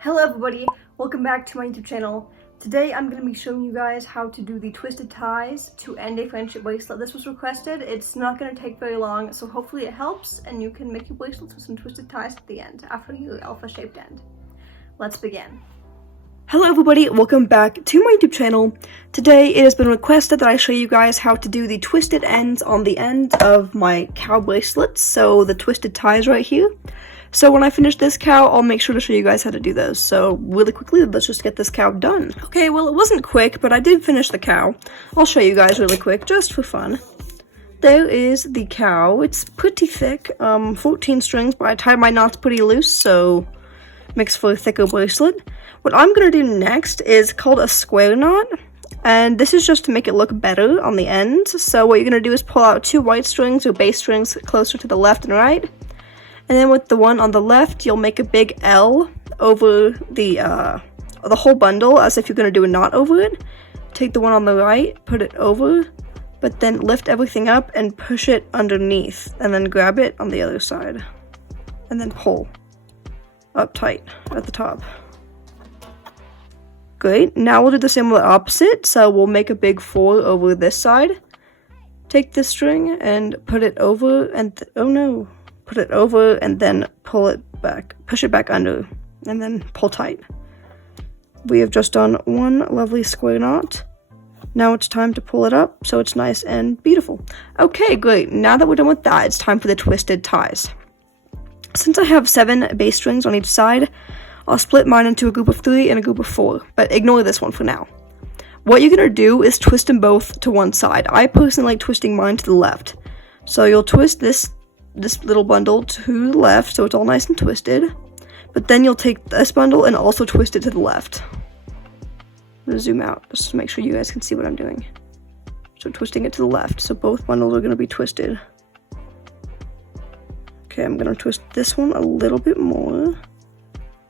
Hello everybody, welcome back to my YouTube channel. Today I'm going to be showing you guys how to do the twisted ties to end a friendship bracelet. This was requested. It's not going to take very long, so hopefully it helps and you can make your bracelets with some twisted ties at the end after your alpha shaped end. Let's begin. Hello everybody, welcome back to my YouTube channel. Today it has been requested that I show you guys how to do the twisted ends on the end of my cow bracelets, so the twisted ties right here. So when I finish this cow, I'll make sure to show you guys how to do those. So really quickly, let's just get this cow done. Okay, well it wasn't quick, but I did finish the cow. I'll show you guys really quick, just for fun. There is the cow. It's pretty thick, 14 strings, but I tied my knots pretty loose, so makes for a thicker bracelet. What I'm gonna do next is called a square knot, and this is just to make it look better on the end. So what you're gonna do is pull out 2 white strings or bass strings closer to the left and right. And then with the one on the left, you'll make a big L over the whole bundle, as if you're going to do a knot over it. Take the one on the right, put it over, but then lift everything up and push it underneath, and then grab it on the other side. And then pull up tight at the top. Great, now we'll do the same with the opposite, so we'll make a big 4 over this side. Take this string and put it over, and put it over and then pull it back, push it back under, and then pull tight. We have just done one lovely square knot. Now it's time to pull it up so it's nice and beautiful. Okay, great. Now that we're done with that, it's time for the twisted ties. Since I have 7 bass strings on each side, I'll split mine into a group of 3 and a group of 4, but ignore this one for now. What you're gonna do is twist them both to one side. I personally like twisting mine to the left. So you'll twist this little bundle to the left, so it's all nice and twisted. But then you'll take this bundle and also twist it to the left. I'm gonna zoom out just to make sure you guys can see what I'm doing. So twisting it to the left, so both bundles are gonna be twisted. Okay, I'm gonna twist this one a little bit more.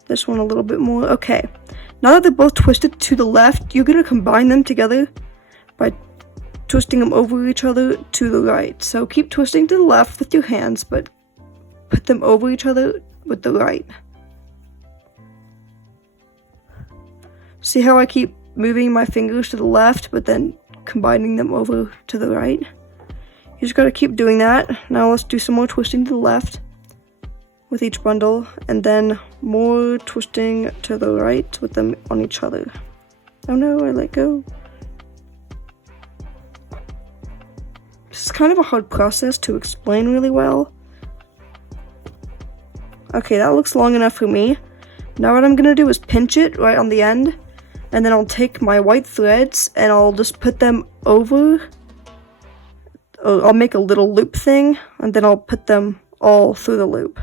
This one a little bit more. Okay, now that they're both twisted to the left, you're gonna combine them together by twisting them over each other to the right. So keep twisting to the left with your hands, but put them over each other with the right. See how I keep moving my fingers to the left, but then combining them over to the right? You just gotta keep doing that. Now let's do some more twisting to the left with each bundle, and then more twisting to the right with them on each other. Oh no, I let go. This is kind of a hard process to explain really well. Okay, that looks long enough for me. Now what I'm gonna do is pinch it right on the end, and then I'll take my white threads and I'll just put them over. I'll make a little loop thing, and then I'll put them all through the loop,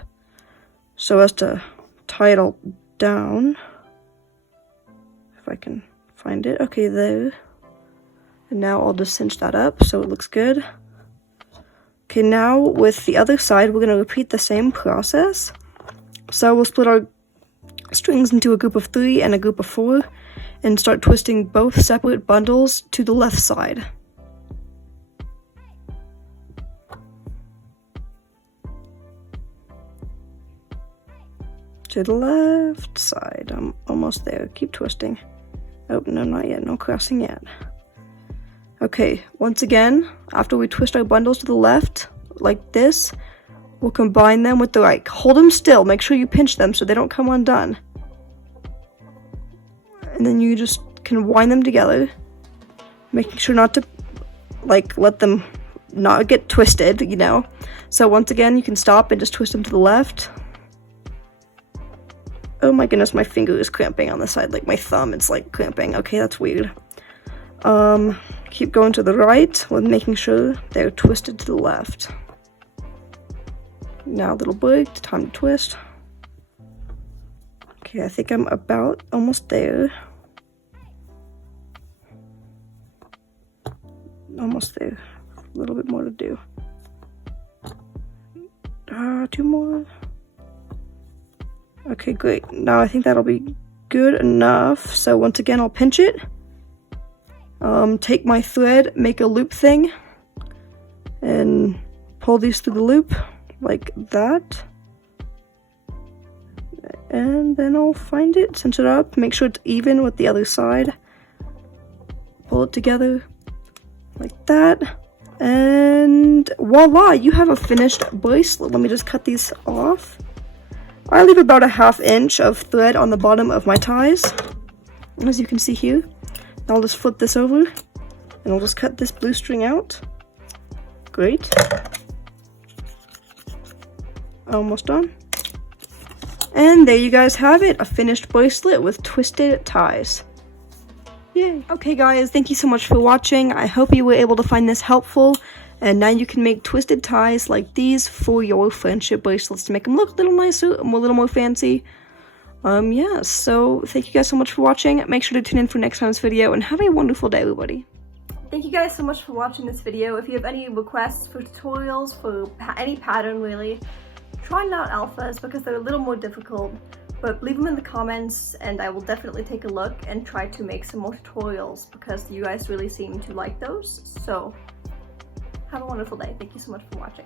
so as to tie it all down. If I can find it. Okay, there. And now I'll just cinch that up so it looks good. Okay, now with the other side, we're going to repeat the same process. So we'll split our strings into a group of 3 and a group of 4 and start twisting both separate bundles to the left side. To the left side. I'm almost there. Keep twisting. Oh, no, not yet. No crossing yet. Okay, once again, after we twist our bundles to the left, like this, we'll combine them with the right. Hold them still, make sure you pinch them so they don't come undone. And then you just can wind them together, making sure not to, let them not get twisted, you know. So once again, you can stop and just twist them to the left. Oh my goodness, my finger is cramping on the side, like my thumb, it's cramping. Okay, that's weird. Keep going to the right with making sure they're twisted to the left. Now a little break, time to twist. Okay, I think I'm about almost there. Almost there. A little bit more to do. 2 more. Okay, great. Now I think that'll be good enough. So once again, I'll pinch it. Take my thread, make a loop thing, and pull these through the loop like that. and then I'll find it, cinch it up, make sure it's even with the other side. Pull it together like that, and voila, you have a finished bracelet. Let me just cut these off. I leave about a 1/2 inch of thread on the bottom of my ties, as you can see here. I'll just flip this over, and I'll just cut this blue string out. Great. Almost done. And there you guys have it, a finished bracelet with twisted ties. Yay. Okay guys, thank you so much for watching. I hope you were able to find this helpful, and now you can make twisted ties like these for your friendship bracelets to make them look a little nicer, a little more fancy. Yeah, so thank you guys so much for watching. Make sure to tune in for next time's video, and have a wonderful day, everybody. Thank you guys so much for watching this video. If you have any requests for tutorials for any pattern really, try not alphas because they're a little more difficult, but leave them in the comments and I will definitely take a look and try to make some more tutorials because you guys really seem to like those. So have a wonderful day. Thank you so much for watching.